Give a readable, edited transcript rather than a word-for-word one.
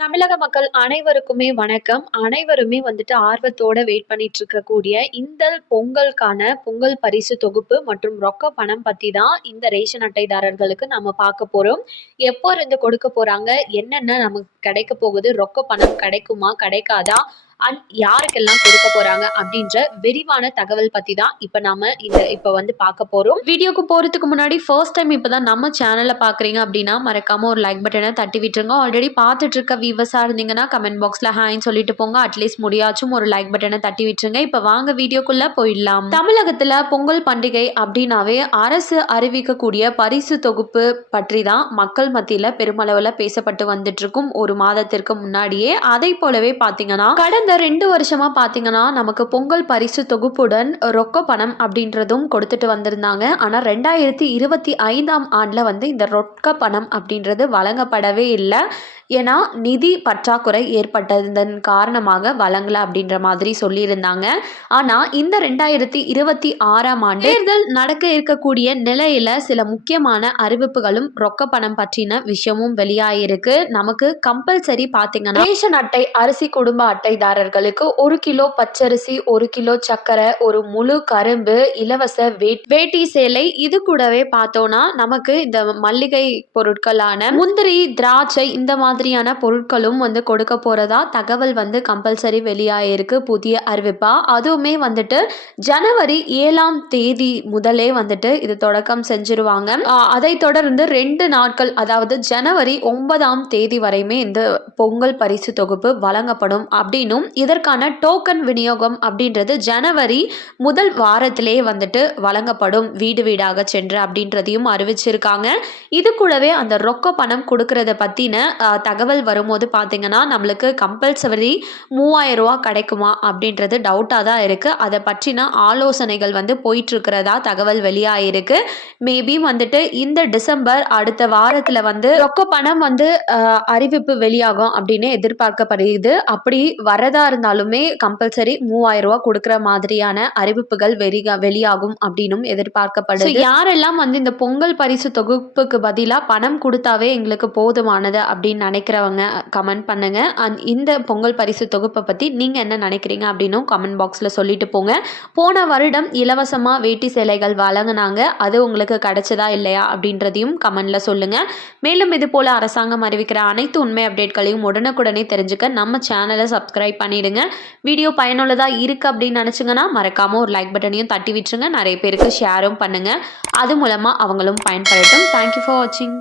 தமிழக மக்கள் அனைவருக்குமே வணக்கம். அனைவருமே ஆர்வத்தோட வெயிட் பண்ணிட்டு இருக்கக்கூடிய இந்த பொங்கல் பரிசு தொகுப்பு மற்றும் ரொக்க பணம் பத்தி தான் இந்த ரேஷன் அட்டைதாரர்களுக்கு நம்ம பார்க்க போறோம். எப்போ இருந்து கொடுக்க போறாங்க? என்னென்ன நமக்கு கிடைக்க போகுது? ரொக்க பணம் கிடைக்குமா? கிடைக்காதா? யாருக்கெல்லாம் கொடுக்க போறாங்க? அப்படின்ற விரிவான தகவல் பத்தி தான் இப்ப பார்க்க போறோம். வீடியோக்கு போறதுக்கு முன்னாடி ஃபர்ஸ்ட் டைம் இப்பதான் நம்ம சேனலை பாக்குறீங்க அப்படின்னா மறக்காம ஒரு லைக் பட்டனை தட்டி விட்டுருங்க. ஆல்ரெடி பார்த்துட்டு இருக்க வியூவர்ஸா இருந்தீங்கன்னா கமெண்ட் பாக்ஸ்ல ஹாய்ன்னு சொல்லிட்டு போங்க. அட்லீஸ்ட் முடியாச்சும் ஒரு லைக் பட்டனை தட்டி விட்டுருங்க. இப்ப வாங்க வீடியோக்குள்ள போயிடலாம். தமிழகத்துல பொங்கல் பண்டிகை அப்படின்னாவே அரசு அறிவிக்கக்கூடிய பரிசு தொகுப்பு பற்றி தான் மக்கள் மத்தியில பெருமளவுல பேசப்பட்டு வந்துட்டு இருக்கும். ஒரு மாதத்திற்கு முன்னாடியே அதை போலவே பாத்தீங்கன்னா கடந்த 2 வருஷமா பாத்தீங்கன்னா நமக்கு பொங்கல் பரிசு தொகுப்புடன் ரொக்க பணம் அப்படின்றதும் கொடுத்துட்டு வந்திருந்தாங்க. ஆனா 2025ஆம் ஆண்டுல இந்த ரொக்க பணம் அப்படின்றது வழங்கப்படவே இல்லை. ஏன்னா நிதி பற்றாக்குறை ஏற்பட்டதன் காரணமாக வழங்கல அப்படின்ற மாதிரி சொல்லியிருந்தாங்க. ஆனா இந்த 2026ஆம் ஆண்டு தேர்தல் நடக்க இருக்கக்கூடிய நிலையில சில முக்கியமான அறிவிப்புகளும் ரொக்க பணம் பற்றின விஷயமும் வெளியாயிருக்கு. நமக்கு கம்பல்சரி பாத்தீங்கன்னா ரேஷன் அட்டை அரிசி குடும்ப அட்டைதாரர்களுக்கு 1 கிலோ பச்சரிசி, 1 கிலோ சர்க்கரை, ஒரு முழு கரும்பு, இலவச வேட்டி சேலை, இது கூடவே பார்த்தோம்னா நமக்கு இந்த மல்லிகை பொருட்களான முந்திரி, திராட்சை இந்த மாதிரியான பொருட்களும் கொடுக்க போறதா தகவல் கம்பல்சரி வெளியாயிருக்கு. புதிய அறிவிப்பா அதுவுமே ஜனவரி 7ஆம் தேதி முதலே இது தொடக்கம் செஞ்சிருவாங்க. அதை தொடர்ந்து 2 நாட்கள், அதாவது ஜனவரி 9ஆம் தேதி வரையுமே இந்த பொங்கல் பரிசு தொகுப்பு வழங்கப்படும் அப்படின்னும் இதற்கான டோக்கன் விநியோகம் அப்படின்றது ஜனவரி முதல் வாரத்திலே வழங்கப்படும் வீடு வீடாக சென்று அப்படின்றதையும் அறிவிச்சிருக்காங்க. இது கூடவே அந்த ரொக்க பணம் கொடுக்கறத பத்தின தகவல் வரும்போது பாத்தீங்கன்னா நம்மளுக்கு கம்பல்சரி 3000 ரூபாய் கிடைக்குமா அப்படின்றது டவுட்டா தான் இருக்கு. அதை பற்றின ஆலோசனைகள் போயிட்டு இருக்கிறதா தகவல் வெளியாயிருக்கு. மேபி இந்த டிசம்பர் அடுத்த வாரத்துல ரொக்க பணம் அறிவிப்பு வெளியாகும் அப்படின்னு எதிர்பார்க்கப்படுகிறது. அப்படி வரதா இருந்தாலுமே கம்பல்சரி 3000 ரூபாய் கொடுக்கிற மாதிரியான அறிவிப்புகள் வெளியாகும் அப்படின்னும் எதிர்பார்க்கப்படுது. யாரெல்லாம் இந்த பொங்கல் பரிசு தொகுப்புக்கு பதிலா பணம் கொடுத்தாவே எங்களுக்கு போதுமானது அப்படின்னு நினைக்கிறவங்க கமெண்ட் பண்ணுங்க. இந்த பொங்கல் பரிசு தொகுப்பை பத்தி நீங்க என்ன நினைக்கிறீங்க அப்படின்னும் கமெண்ட் பாக்ஸ்ல சொல்லிட்டு போங்க. போன வருடம் இலவசமா வேட்டி சேலைகள் வழங்கினாங்க, அது உங்களுக்கு கிடைச்சதா இல்லையா அப்படின்றதையும் கமெண்ட்ல சொல்லுங்க. மேலும் இது போல அரசாங்கம் அறிவிக்கிற அனைத்து உண்மை அப்டேட்களையும் உடனுக்குடனே தெரிஞ்சுக்க நம்ம சேனலை சப்ஸ்கிரைப் பண்ணிடுங்க. வீடியோ பயனுள்ளதா இருக்கு அப்படின்னு நினைச்சீங்கன்னா மறக்காம ஒரு லைக் பட்டனையும் தட்டி விட்டுருங்க. நிறைய பேருக்கு ஷேரும் பண்ணுங்க, அது மூலமா அவங்களும் பயன்படட்டும். தேங்க்யூ ஃபார் வாட்சிங்.